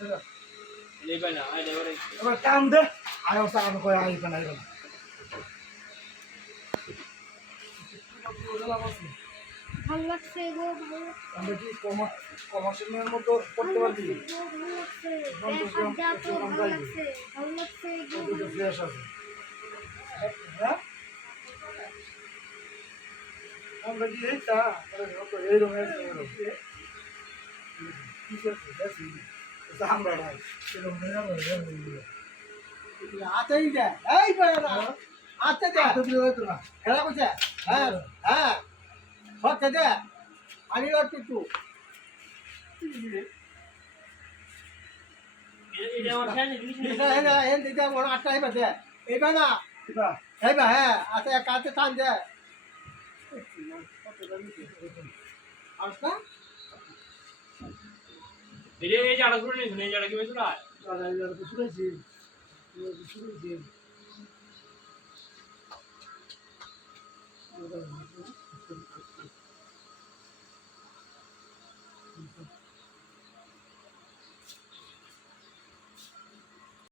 लेबै ना आइ लेबै এবার টান দে আয়ো চাকানো কয় আইবে না আইবে না ভালো লাগছে গো ভালো লাগছে আমরা কি কমার্শিয়ালের মতো করতে পারবি ভালো লাগছে ভালো লাগছে ভালো লাগছে গো ফ্রেশ আছে হ্যাঁ আমরা কি এইটা এই রঙের আমরা নাই এরকম আতেই দে এই বেড়া আতে দে না খেলা করছে হ্যাঁ হ্যাঁ সত্যি দে আমি লড়ছি একটু এটা আমার ফ্যান দিতে বড় আটটা হইবা দে এইবা না হইবা হ্যাঁ আতে কাতে টান দে আসবা এই জায়গা করে নিন এই জায়গা কি বেশ না শুনেছি শুনেছি